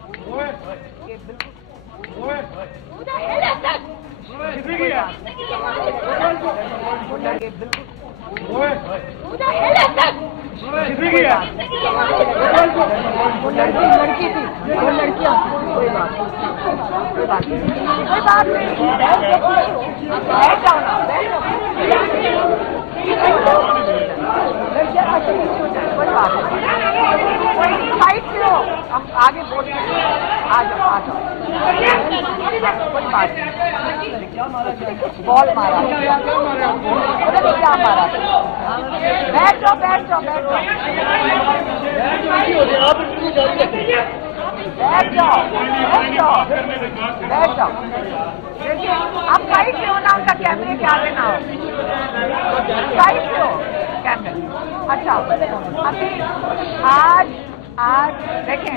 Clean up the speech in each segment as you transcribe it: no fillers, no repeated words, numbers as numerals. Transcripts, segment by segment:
ये बिल्कुल लड़की थी, वो लड़कियां कोई बात नहीं, बैठ जाओ ना, कोई बात नहीं, साइड से हो, हम आगे बोलते हैं, आ जाओ कोई बात नहीं, बॉल मारा, क्या मारा, बैठ जाओ देखिए आप साइड से हो ना, उनका कैमरे के आगे ना हो, साइड से हो कैमरे। अच्छा अभी आज देखें,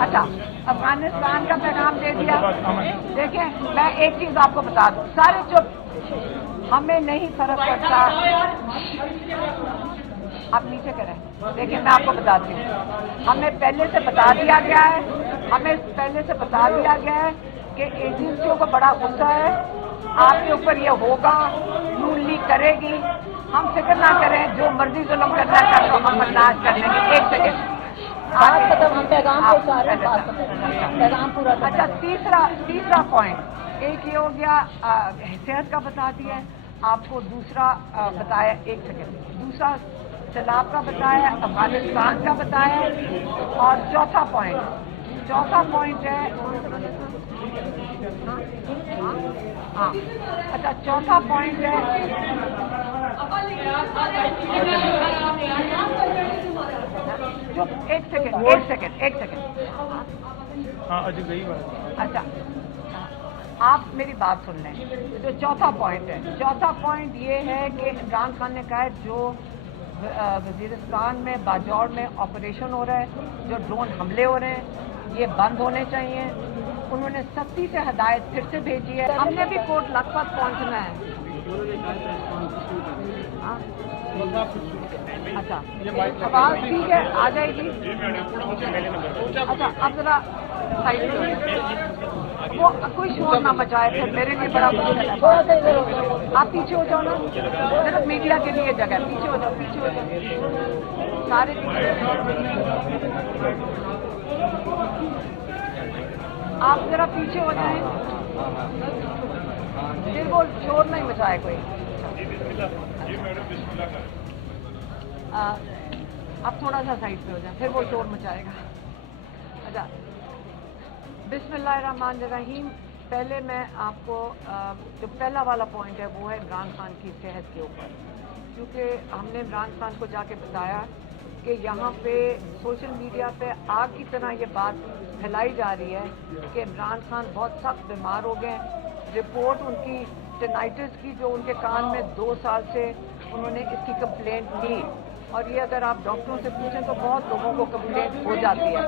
अच्छा अफगानिस्तान का पैगाम दे दिया। देखें मैं एक चीज आपको बता दूं, सारे चुप, हमें नहीं फर्क पड़ता, आप नीचे करें। देखिए मैं आपको बताती हूँ, हमें पहले से बता दिया गया है, कि एजेंसियों को बड़ा गुस्सा है, आपके ऊपर ये होगा, नून लीग करेगी, हम फिक्र ना करें, जो मर्जी जुल्म करना है तो हम बर्दाश्त कर लेंगे। एक सेकेंड हम पैगाम पूरा। अच्छा तीसरा पॉइंट, एक ये हो गया सेहत का बता दिया, आपको दूसरा बताया, एक सेकेंड, दूसरा सैलाब का बताया, अफगानिस्तान का बताया, और चौथा पॉइंट है, हाँ अच्छा चौथा पॉइंट है, एक सेकेंड हाँ अजय गई बात। अच्छा आप मेरी बात सुन लें। जो चौथा पॉइंट ये है कि इमरान खान ने कहा है जो वजीरिस्तान में बाजौर में ऑपरेशन हो रहा है, जो ड्रोन हमले हो रहे हैं, ये बंद होने चाहिए। उन्होंने सख्ती से हदायत फिर से भेजी है, हमने भी कोट लखपत पहुंचना है। अच्छा आवाज ठीक है, आ जाएगी। अच्छा अब जरा साइड पे, वो कोई शोर ना मचाए, फिर मेरे लिए बड़ा मुश्किल है। आप पीछे हो जाओ ना, सिर्फ मीडिया के लिए जगह, पीछे हो जाओ सारे आप जरा पीछे हो जाएं, फिर वो शोर नहीं मचाए कोई। आप थोड़ा सा साइड पे हो जाए, फिर वो शोर मचाएगा। अच्छा बिस्मिल्लाहिर्रहमानिर्रहीम। पहले मैं आपको जो पहला वाला पॉइंट है वो है इमरान खान की सेहत के ऊपर, क्योंकि हमने इमरान खान को जाके बताया कि यहाँ पे सोशल मीडिया पे आग की तरह ये बात फैलाई जा रही है कि इमरान खान बहुत सख्त बीमार हो गए। रिपोर्ट उनकी टेनाइटिस की, जो उनके कान में 2 साल से उन्होंने इसकी कंप्लेंट की, और ये अगर आप डॉक्टरों से पूछें तो बहुत लोगों को कंप्लेंट हो जाती है।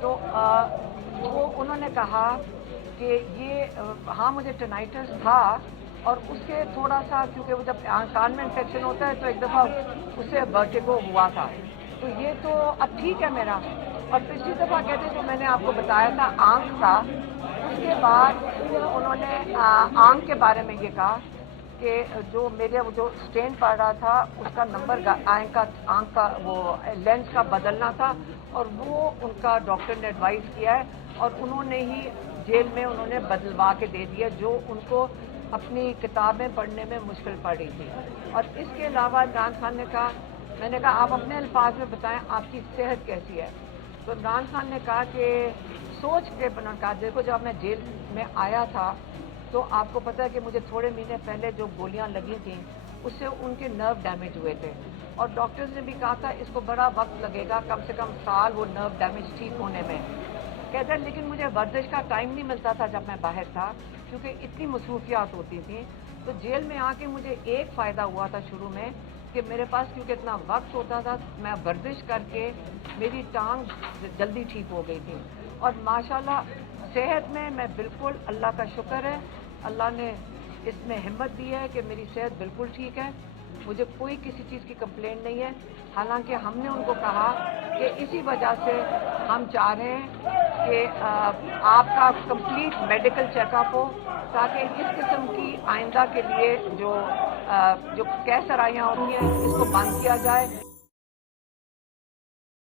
तो वो उन्होंने कहा कि ये हाँ मुझे टेनाइटिस था, और उसके थोड़ा सा, क्योंकि वो जब कान में इन्फेक्शन होता है तो एक दफ़ा उससे वर्टिगो हुआ था, तो ये तो अब ठीक है मेरा। और पिछली दफ़ा कहते तो मैंने आपको बताया था आंख था, उसके बाद उन्होंने आंख के बारे में ये कहा कि जो मेरे वो जो स्टेन पड़ रहा था उसका नंबर आंख का वो लेंस का बदलना था, और वो उनका डॉक्टर ने एडवाइस किया है, और उन्होंने ही जेल में उन्होंने बदलवा के दे दिया, जो उनको अपनी किताबें पढ़ने में मुश्किल पड़ रही थी। और इसके अलावा इमरान खान ने कहा, मैंने कहा आप अपने अल्फाज में बताएं आपकी सेहत कैसी है। तो इमरान खान ने कहा कि सोच के बना कहा, देखो जब मैं जेल में आया था तो आपको पता है कि मुझे थोड़े महीने पहले जो गोलियां लगी थी उससे उनके नर्व डैमेज हुए थे, और डॉक्टर्स ने भी कहा था इसको बड़ा वक्त लगेगा, कम से कम साल वो नर्व डैमेज ठीक होने में। कहते हैं लेकिन मुझे वर्जिश का टाइम नहीं मिलता था जब मैं बाहर था, क्योंकि इतनी मसरूफियात होती थी। तो जेल में आके मुझे एक फ़ायदा हुआ था शुरू में कि मेरे पास क्योंकि इतना वक्त होता था, मैं वर्जिश करके मेरी टांग जल्दी ठीक हो गई थी। और माशाल्लाह सेहत में मैं बिल्कुल, अल्लाह का शुक्र है, अल्लाह ने इसमें हिम्मत दी है कि मेरी सेहत बिल्कुल ठीक है। مجھے کوئی کسی چیز کی کمپلین نہیں ہے. حالانکہ ہم نے ان کو کہا کہ اسی وجہ سے ہم چاہ رہے ہیں کہ آپ کا کمپلیٹ میڈیکل چیک اپ ہو تاکہ اس قسم کی آئندہ کے لیے جو کیسرائیاں ہوتی ہیں اس کو بند کیا جائے.